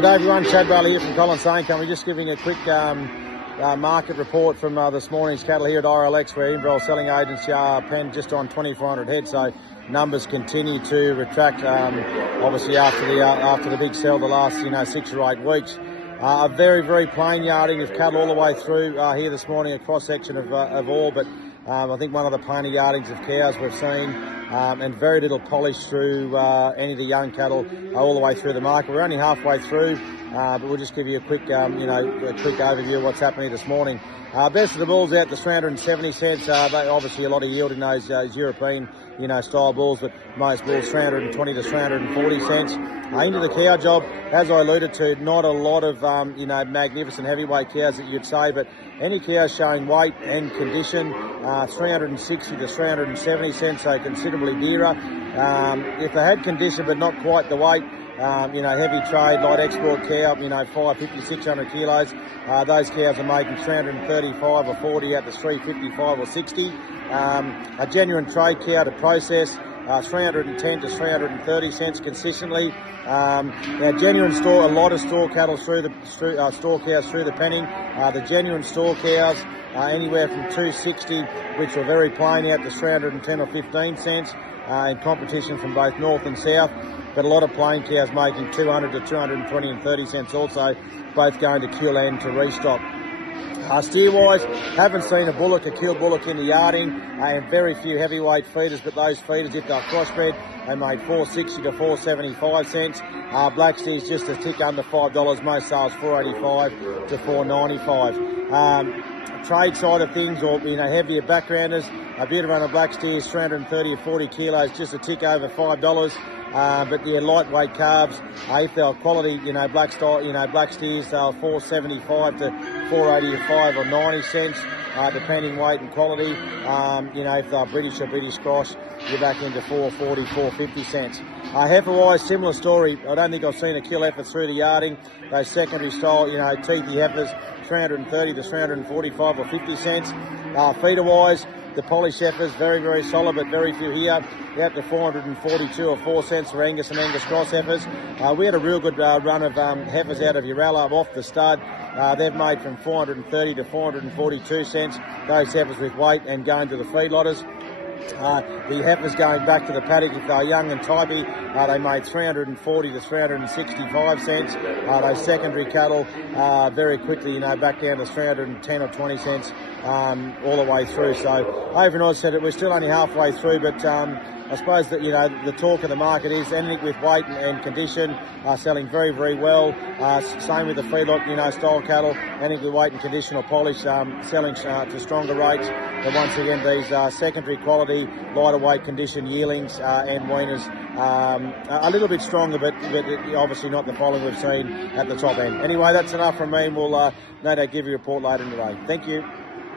G'day everyone, Chad Bailey here from Collins Saying Company. Just giving a quick market report from this morning's cattle here at RLX, where Inverell selling agents penned just on 2,400 head. So numbers continue to retract, obviously after the big sell the last 6 or 8 weeks. A very plain yarding of cattle all the way through here this morning, a cross section of all, but I think one of the plainer yardings of cows we've seen, and very little polish through any of the young cattle all the way through the market. We're only halfway through, but we'll just give you a quick, a quick overview of what's happening this morning. Best of the bulls out to 370 cents. They obviously a lot of yield in those European, style bulls, but most bulls 320 to 340 cents. Into the cow job, as I alluded to, not a lot of, magnificent heavyweight cows that you'd say, but any cows showing weight and condition, 360 to 370 cents, so considerably dearer. If they had condition but not quite the weight, heavy trade, light export cow, 550, 600 kilos, those cows are making 335 or 40 out to 355 or 60. A genuine trade cow to process, 310 to 330 cents consistently. Now genuine store, a lot of store cattle through the store cows through the penning. The genuine store cows anywhere from 260, which were very plain, out to 310 or 15 cents in competition from both north and south. But a lot of plain cows making 200 to 220 and 30 cents also, both going to kill and to restock. Steer-wise, haven't seen a killed bullock in the yarding, and very few heavyweight feeders, but those feeders, if they're crossbred, they made 460 to 475 cents. Black steers just a tick under $5, most sales 485 to 495. Trade side of things, or heavier backgrounders, a bit of run of black steers, 330 or 40 kilos, just a tick over $5. But the lightweight calves, if they're quality, black steers, they're 475 to 485 or 90 cents, depending weight and quality. If they're British or British cross, you're back into 440, 450 cents. Heifer-wise, similar story. I don't think I've seen a kill heifer through the yarding. Those secondary style, teethy heifers, 330 to 345 or 50 cents. Feeder-wise, the polish heifers, very solid, but very few here. Out to 442 or 4 cents for Angus and Angus cross heifers. We had a real good run of heifers out of Uralla off the stud. They've made from 430 to 442 cents. Those heifers with weight and going to the feedlotters. The heifers going back to the paddock, if they're young and typey, they made 340 to 365 cents. Those secondary cattle very quickly, back down to 310 or 20 cents all the way through. So overall, I said it, we're still only halfway through, but I suppose that the talk of the market is anything with weight and condition are selling very well. Same with the feedlot, style cattle, anything with weight and condition or polish selling to stronger rates. But once again, these secondary quality, lighter weight condition yearlings and weaners a little bit stronger, but obviously not the following we've seen at the top end. Anyway, that's enough from me, and we'll no doubt give you a report later in the day. Thank you.